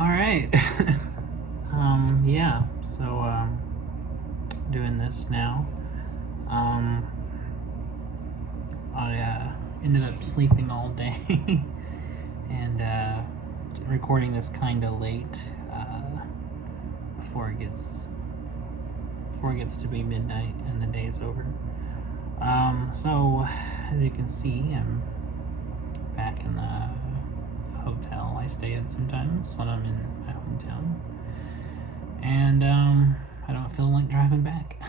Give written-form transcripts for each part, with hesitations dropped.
All right. Yeah. So, doing this now. Um, I ended up sleeping all day and recording this kind of late before it gets before it gets to be midnight and the day's over. So as you can see, I'm back in the hotel I stay at sometimes when I'm in my hometown, and I don't feel like driving back.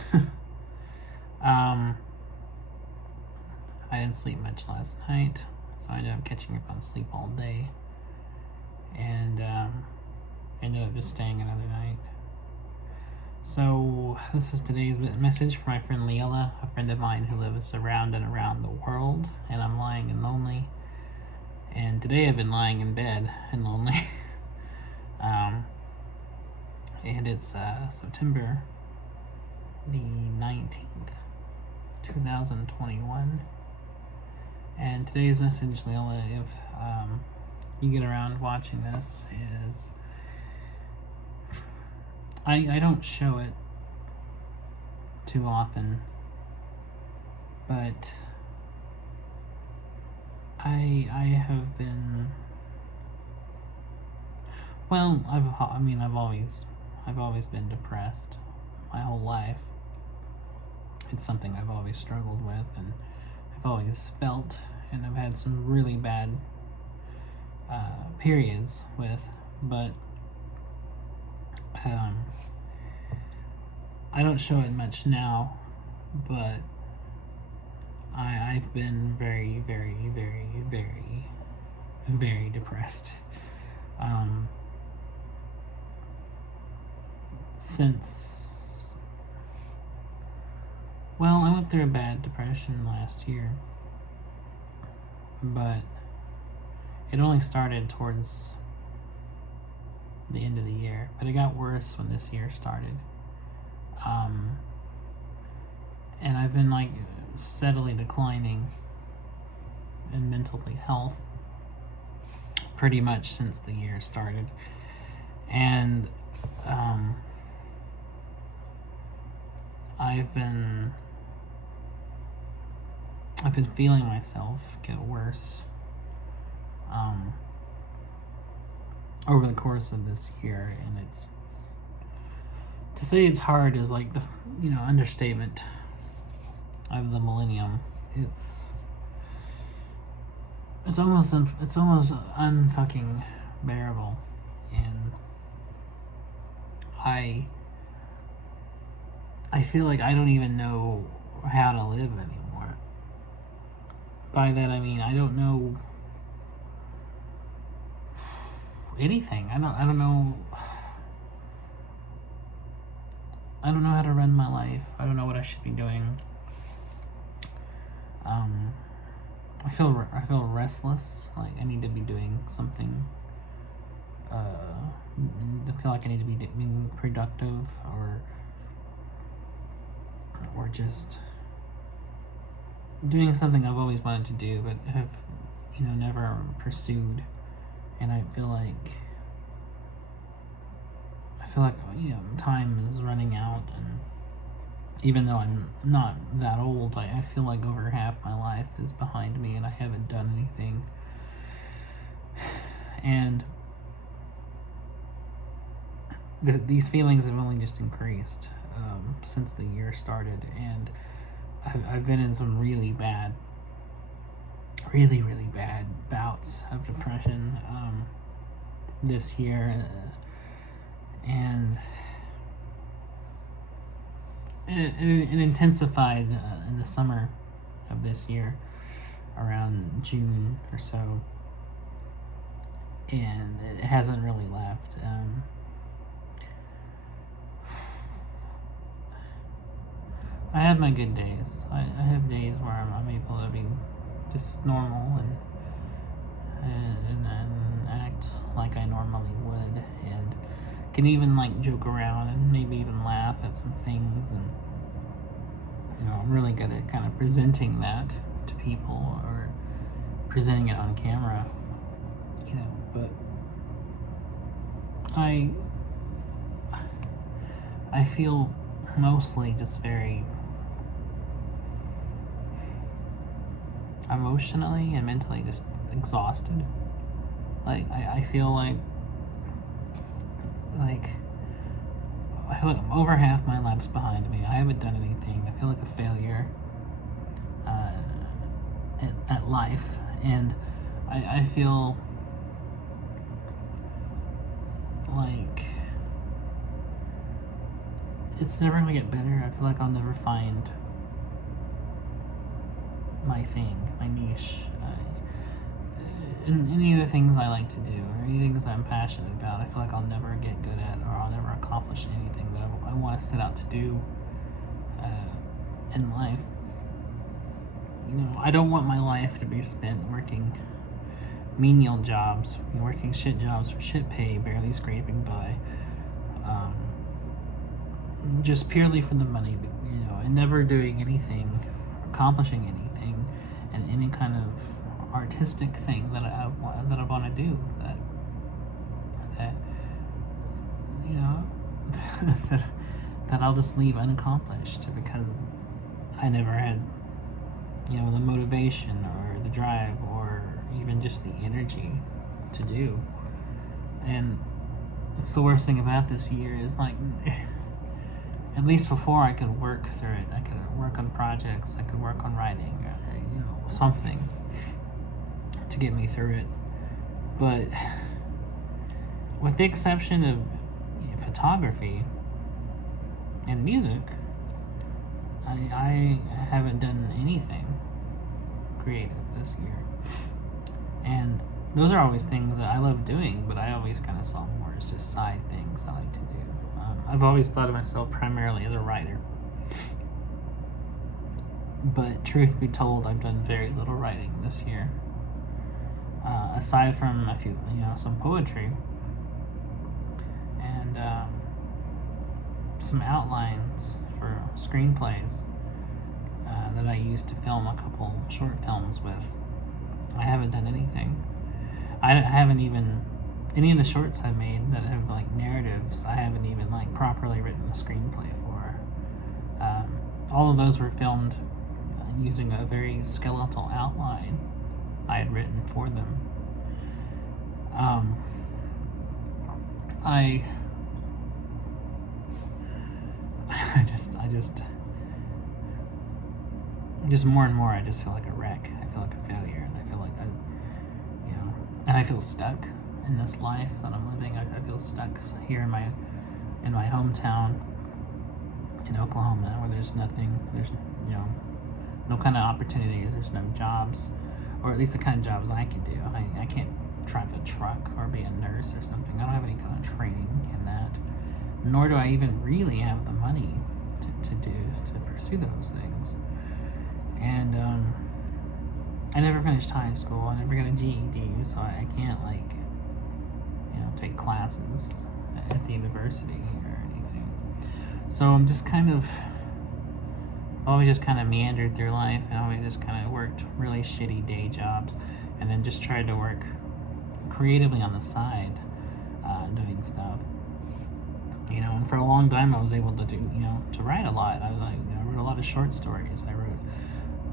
um, I didn't sleep much last night, so I ended up catching up on sleep all day, and ended up just staying another night. So this is today's message for my friend Lilla, a friend of mine who lives around and around the world, and I'm lying and lonely. And today I've been lying in bed and lonely. um, and it's September the 19th, 2021. And today's message, Lila, if you get around watching this, is I don't show it too often, but I have been, well, I've always been depressed my whole life. It's something I've always struggled with, and I've always felt, and I've had some really bad periods with, but I don't show it much now, but I've been very, very, very, very, very depressed since, well, I went through a bad depression last year, but it only started towards the end of the year, but it got worse when this year started. And I've been like steadily declining in mental health pretty much since the year started. And I've been feeling myself get worse over the course of this year, and it's, to say it's hard is like the understatement of the millennium. It's almost unfucking bearable, and I feel like I don't even know how to live anymore. By that I mean I don't know anything. I don't know. I don't know how to run my life. I don't know what I should be doing. I feel restless. Like I need to be doing something. I feel like I need to be being productive, or just doing something I've always wanted to do but have never pursued. And I feel like time is running out, and even though I'm not that old, I feel like over half my life is behind me and I haven't done anything. And these feelings have only just increased since the year started, and I've been in some really bad bouts of depression this year, and it intensified in the summer of this year, around June or so, and it hasn't really left. I have my good days. I have days where I'm able to be just normal and act like I normally would, and can even like joke around and maybe even laugh at some things, and I'm really good at kind of presenting that to people, or presenting it on camera, but I feel mostly just very emotionally and mentally just exhausted. Like I feel like I feel like over half my life's behind me. I haven't done anything. I feel like a failure at life, and I feel like it's never gonna get better. I feel like I'll never find my thing, my niche, in any of the things I like to do or any things I'm passionate about. I feel like I'll never get good at, or I'll never accomplish anything that I want to set out to do in life. You know, I don't want my life to be spent working menial jobs, working shit jobs for shit pay, barely scraping by, just purely for the money, and never doing anything, accomplishing anything, and any kind of artistic thing that I want to do that that I'll just leave unaccomplished because I never had the motivation or the drive or even just the energy to do. And that's the worst thing about this year is, like, at least before I could work through it, I could work on projects, I could work on writing, something to get me through it. But with the exception of photography and music, I haven't done anything creative this year. And those are always things that I love doing, but I always kind of saw more as just side things I like to do. I've always thought of myself primarily as a writer. But truth be told, I've done very little writing this year. Aside from a few, some poetry and some outlines for screenplays that I used to film a couple short films with. I haven't done anything. I haven't even, any of the shorts I've made that have like narratives, I haven't even like properly written a screenplay for. All of those were filmed using a very skeletal outline I had written for them. I just more and more, I just feel like a wreck. I feel like a failure, and I feel like and I feel stuck in this life that I'm living. I feel stuck here in my hometown in Oklahoma, where there's nothing. There's no kind of opportunities. There's no jobs, or at least the kind of jobs I can do. I can't drive a truck or be a nurse or something. I don't have any kind of training in that, nor do I even really have the money to pursue those things. And I never finished high school. I never got a GED, so I can't take classes at the university or anything. So I'm just always just kind of meandered through life, and always just kind of worked really shitty day jobs, and then just tried to work creatively on the side, doing stuff. And for a long time I was able to to write a lot. I wrote a lot of short stories. I wrote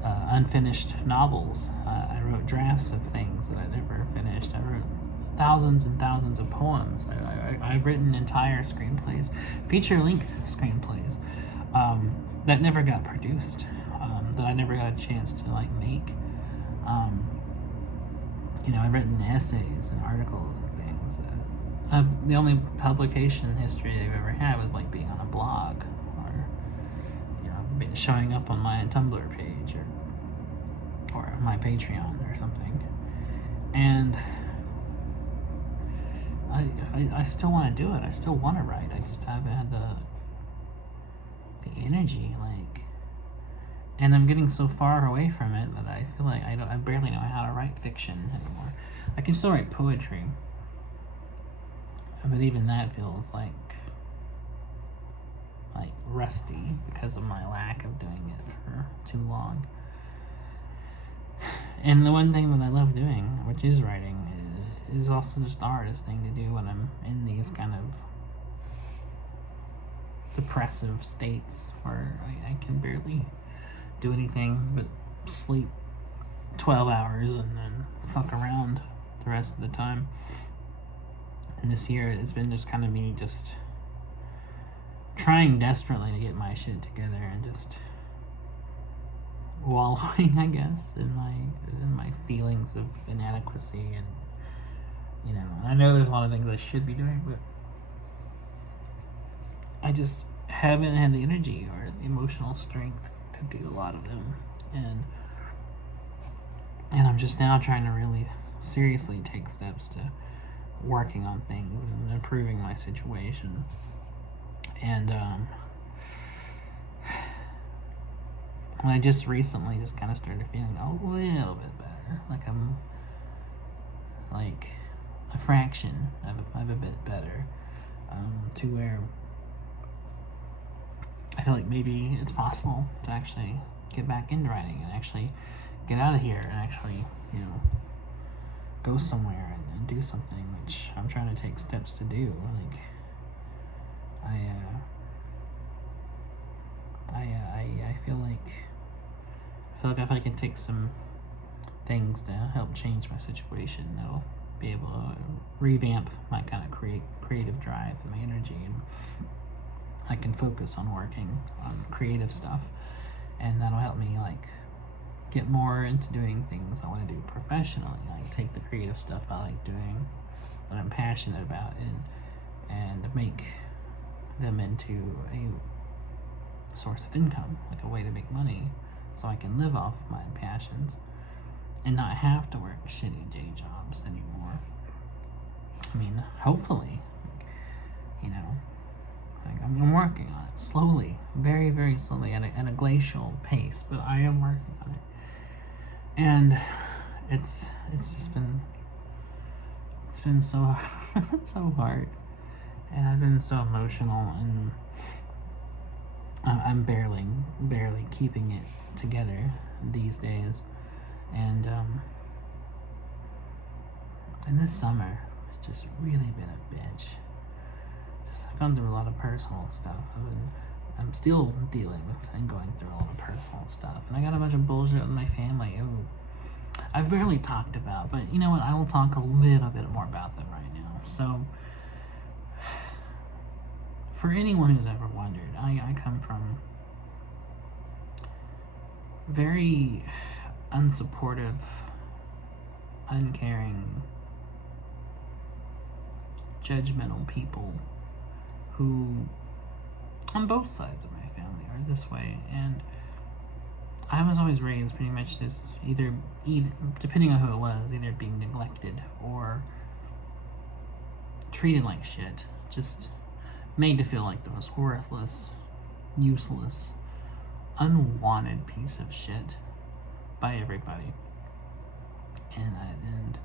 unfinished novels. I wrote drafts of things that I never finished. I wrote thousands and thousands of poems. I've written entire screenplays, feature-length screenplays, that never got produced, that I never got a chance to make. I've written essays and articles and things. The only publication history I've ever had was being on a blog, or showing up on my Tumblr page or my Patreon or something. And I still want to do it. I still want to write. I just haven't had the energy, and I'm getting so far away from it that I feel like I barely know how to write fiction anymore. I can still write poetry, but even that feels like rusty because of my lack of doing it for too long. And the one thing that I love doing, which is writing, is also just the hardest thing to do when I'm in these kind of depressive states where I can barely do anything but sleep 12 hours and then fuck around the rest of the time. And this year it's been just kind of me just trying desperately to get my shit together and just wallowing, I guess, in my feelings of inadequacy. And you know, I know there's a lot of things I should be doing, but I just haven't had the energy or the emotional strength to do a lot of them. And I'm just now trying to really seriously take steps to working on things and improving my situation. And I just recently just kind of started feeling a little bit better. Like I'm like a fraction of a bit better, to where I feel like maybe it's possible to actually get back into writing and actually get out of here and actually, you know, go somewhere and do something, which I'm trying to take steps to do. Like I feel like if I can take some things to help change my situation, that'll be able to revamp my kind of creative drive and my energy, and I can focus on working on creative stuff, and that'll help me like get more into doing things I want to do professionally. Like take the creative stuff I like doing, what I'm passionate about, and make them into a source of income, like a way to make money, so I can live off my passions and not have to work shitty day jobs anymore. I mean, hopefully, you know, like I'm working on it slowly, very, very slowly, at a glacial pace, but I am working on it. And it's been so so hard, and I've been so emotional, and I'm barely keeping it together these days. And this summer has just really been a bitch. I've gone through a lot of personal stuff. I'm still dealing with and going through a lot of personal stuff, and I got a bunch of bullshit with my family who I've barely talked about, but you know what, I will talk a little bit more about them right now. So for anyone who's ever wondered, I come from very unsupportive, uncaring, judgmental people who, on both sides of my family, are this way. And I was always raised pretty much as either depending on who it was, either being neglected or treated like shit, just made to feel like the most worthless, useless, unwanted piece of shit by everybody. And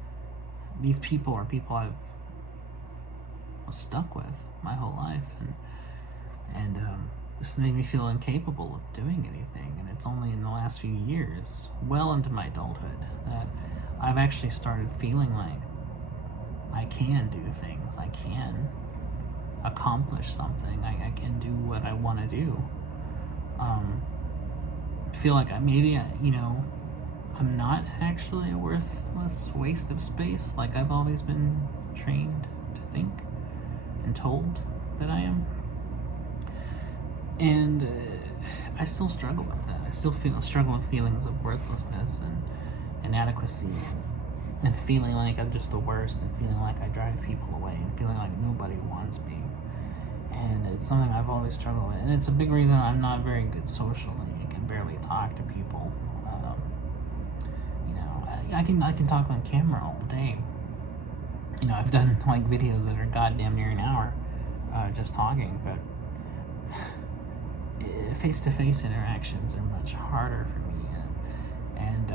these people are people I've was stuck with my whole life, and this made me feel incapable of doing anything. And it's only in the last few years, well into my adulthood, that I've actually started feeling like I can do things, I can accomplish something, I can do what I want to do. Feel like I'm not actually a worthless waste of space like I've always been trained to think and told that I am. And I still struggle with that. I still struggle with feelings of worthlessness and inadequacy, and feeling like I'm just the worst, and feeling like I drive people away, and feeling like nobody wants me. And it's something I've always struggled with, and it's a big reason I'm not very good socially. I can barely talk to people. I can talk on camera all day. I've done like videos that are goddamn near an hour, just talking, but face-to-face interactions are much harder for me, and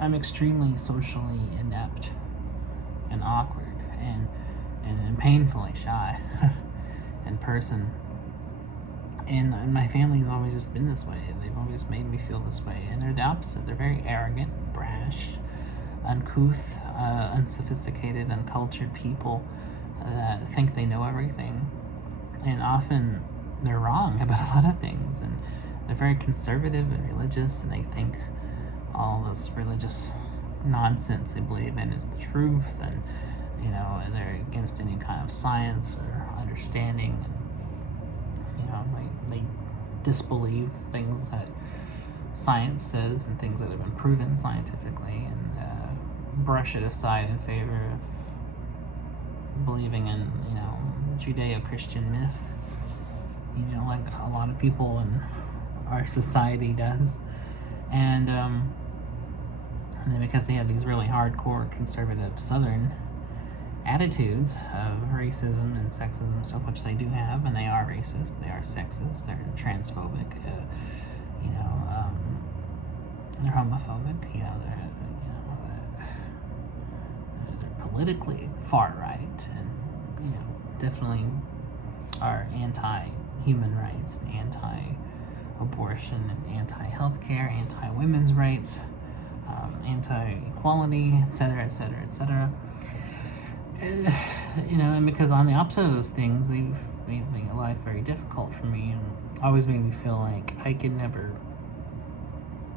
I'm extremely socially inept and awkward and painfully shy in person. And my family has always just been this way. They've always made me feel this way. And they're the opposite. They're very arrogant, brash, uncouth, unsophisticated, uncultured people that think they know everything. And often they're wrong about a lot of things. And they're very conservative and religious, and they think all this religious nonsense they believe in is the truth, and they're against any kind of science or understanding, and they disbelieve things that science says and things that have been proven scientifically, and brush it aside in favor of believing in Judeo-Christian myth, like a lot of people in our society does. And then because they have these really hardcore conservative Southern attitudes of racism and sexism and stuff, which they do have, and they are racist, they are sexist, they're transphobic, they're homophobic, they're politically far right, and definitely are anti-human rights, and anti-abortion, and anti-healthcare, anti-women's rights, anti-equality, etc., etc., etc. And because on the opposite of those things, they've made life very difficult for me, and always made me feel like I could never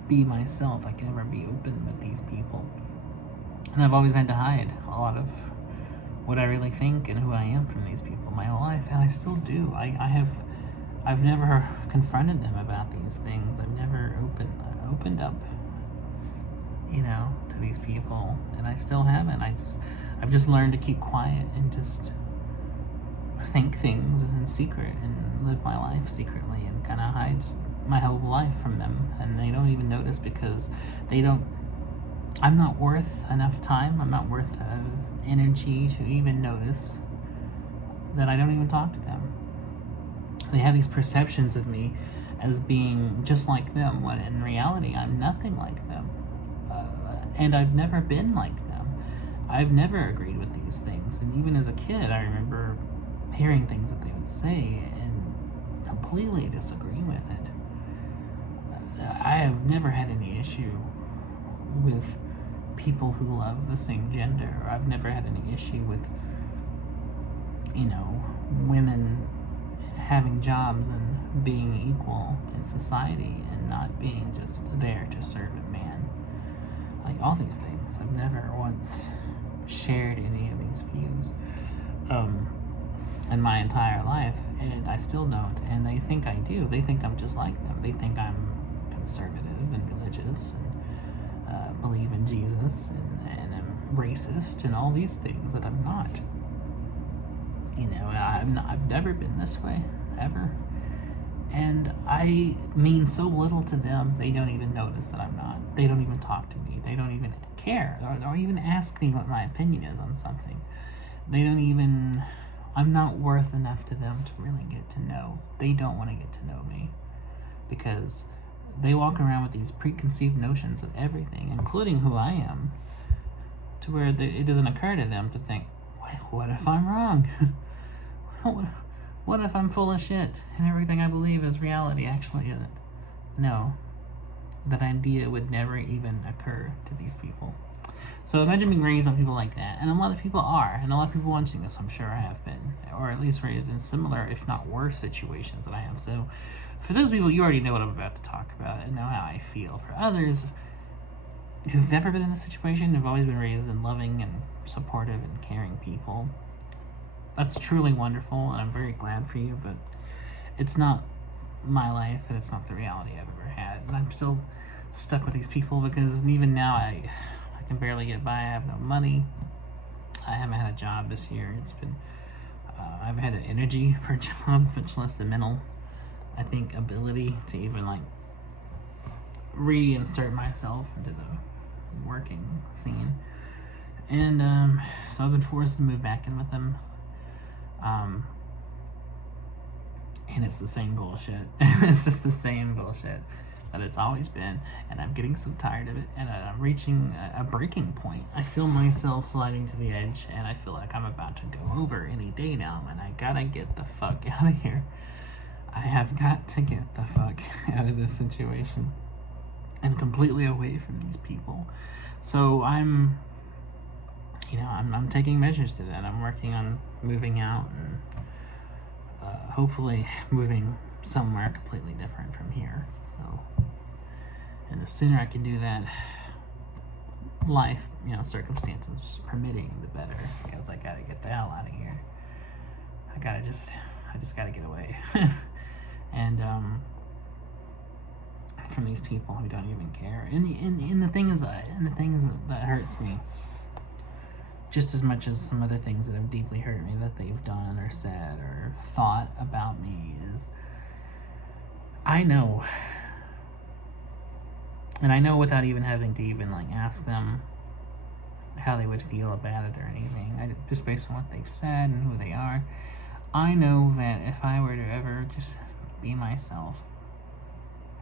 be myself. I could never be open with these people, and I've always had to hide a lot of what I really think and who I am from these people my whole life, and I still do. I've never confronted them about these things. I've never opened up, to these people, and I still haven't. I've just learned to keep quiet and just think things in secret and live my life secretly and kind of hide just my whole life from them, and they don't even notice because I'm not worth enough time. I'm not worth energy to even notice that I don't even talk to them. They have these perceptions of me as being just like them, when in reality I'm nothing like them. And I've never been like them. I've never agreed with these things. And even as a kid, I remember hearing things that they would say and completely disagreeing with it. I have never had any issue with people who love the same gender. I've never had any issue with, women having jobs and being equal in society and not being just there to serve a man. Like all these things. I've never once shared any of these views in my entire life, and I still don't. And they think I do. They think I'm just like them. They think I'm conservative and religious and believe in Jesus and am racist and all these things that I'm not. I've never been this way, ever. And I mean so little to them, they don't even notice that I'm not. They don't even talk to me. They don't even care or even ask me what my opinion is on something. I'm not worth enough to them to really get to know. They don't want to get to know me because they walk around with these preconceived notions of everything, including who I am, to where it doesn't occur to them to think, what if I'm wrong? What if I'm full of shit and everything I believe is reality actually isn't? No, that idea would never even occur to these people. So imagine being raised by people like that, and a lot of people are, and a lot of people watching this, I'm sure, have been, or at least raised in similar, if not worse, situations that I am. So for those people, you already know what I'm about to talk about and know how I feel. For others who've never been in this situation, who've always been raised in loving and supportive and caring people, that's truly wonderful, and I'm very glad for you, but it's not my life, and it's not the reality I've ever had. And I'm still stuck with these people because even now I can barely get by. I have no money. I haven't had a job this year. It's been I haven't had the energy for a job, much less the mental, I think, ability to even reinsert myself into the working scene. And so I've been forced to move back in with them. And it's the same bullshit. It's just the same bullshit that it's always been, and I'm getting so tired of it, and I'm reaching a breaking point. I feel myself sliding to the edge, and I feel like I'm about to go over any day now, and I gotta get the fuck out of here. I have got to get the fuck out of this situation and completely away from these people. So I'm I'm taking measures to that. I'm working on moving out and hopefully moving somewhere completely different from here. So, and the sooner I can do that, life, circumstances permitting, the better. Because I gotta get the hell out of here. I just gotta get away. And from these people who don't even care. And the thing is that hurts me just as much as some other things that have deeply hurt me that they've done or said or thought about me is I know without even having to even ask them how they would feel about it or anything, just based on what they've said and who they are, I know that if I were to ever just be myself,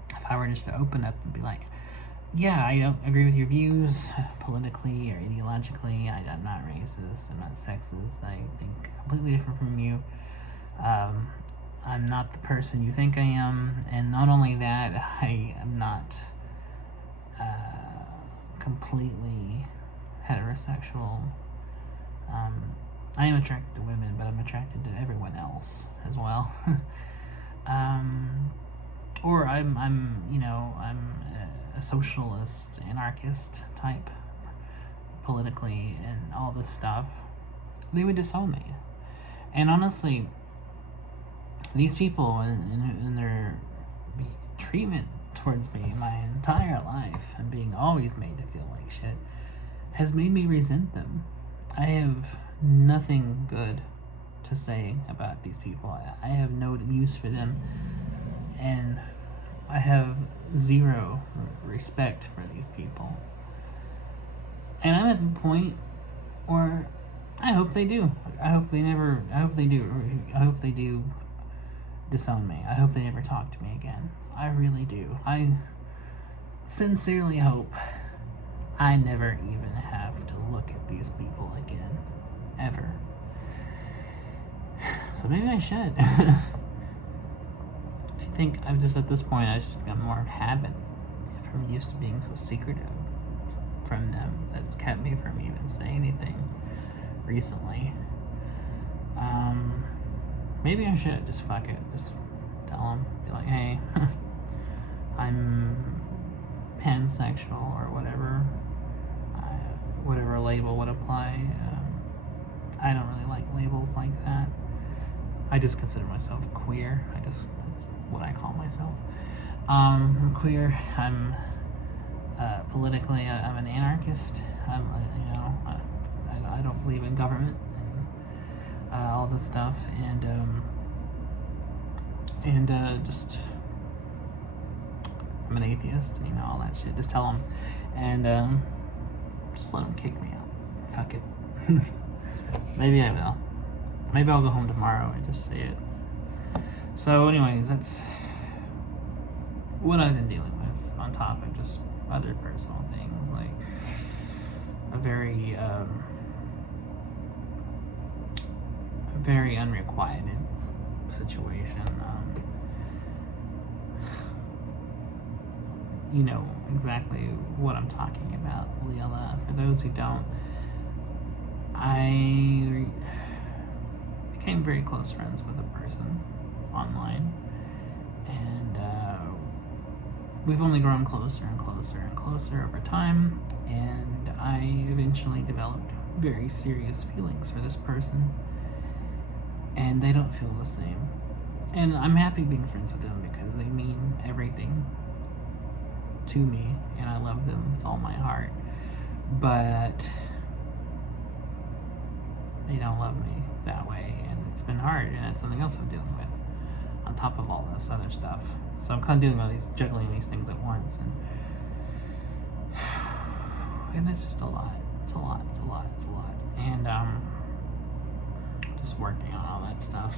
if I were just to open up and be like, yeah, I don't agree with your views politically or ideologically. I'm not racist. I'm not sexist. I think completely different from you. I'm not the person you think I am. And not only that, I am not completely heterosexual. I am attracted to women, but I'm attracted to everyone else as well. Or I'm a socialist, anarchist type politically and all this stuff. They would disown me. And honestly, these people in their treatment towards me my entire life and being always made to feel like shit has made me resent them. I have nothing good to say about these people. I have no use for them, and I have zero respect for these people. And I'm at the point where I hope they do. I hope they do disown me. I hope they never talk to me again. I really do. I sincerely hope I never even have to look at these people again. Ever. So maybe I should. I think I'm just at this point, I just become more of habit from used to being so secretive from them that's kept me from even saying anything recently. Maybe I should just fuck it. Just tell them, be like, hey, I'm pansexual or whatever. Whatever label would apply. I don't really like labels like that. I just consider myself queer. That's what I call myself. I'm queer. I'm politically, I'm an anarchist. I don't believe in government and all this stuff, and just I'm an atheist. All that shit. Just tell them, and just let them kick me out. Fuck it. Maybe I will. Maybe I'll go home tomorrow and just say it. So anyways, that's what I've been dealing with, on top of just other personal things, like a very unrequited situation. You know exactly what I'm talking about, Lilla. For those who don't, I became very close friends with a person online, and we've only grown closer and closer and closer over time, and I eventually developed very serious feelings for this person, and they don't feel the same. And I'm happy being friends with them because they mean everything to me, and I love them with all my heart, but they don't love me that way, and it's been hard, and it's something else I'm dealing with on top of all this other stuff. So I'm kind of dealing with juggling these things at once, and it's just a lot. It's a lot. And just working on all that stuff.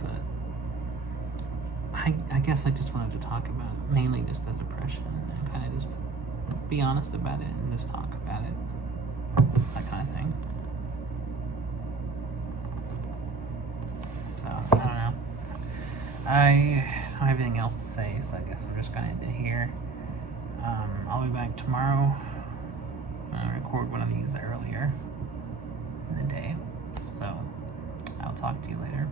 But I guess I just wanted to talk about mainly just the depression and kind of just be honest about it and just talk about it, that kind of thing. So I don't know. I don't have anything else to say, so I guess I'm just gonna end it here. I'll be back tomorrow record one of these earlier in the day. So I'll talk to you later.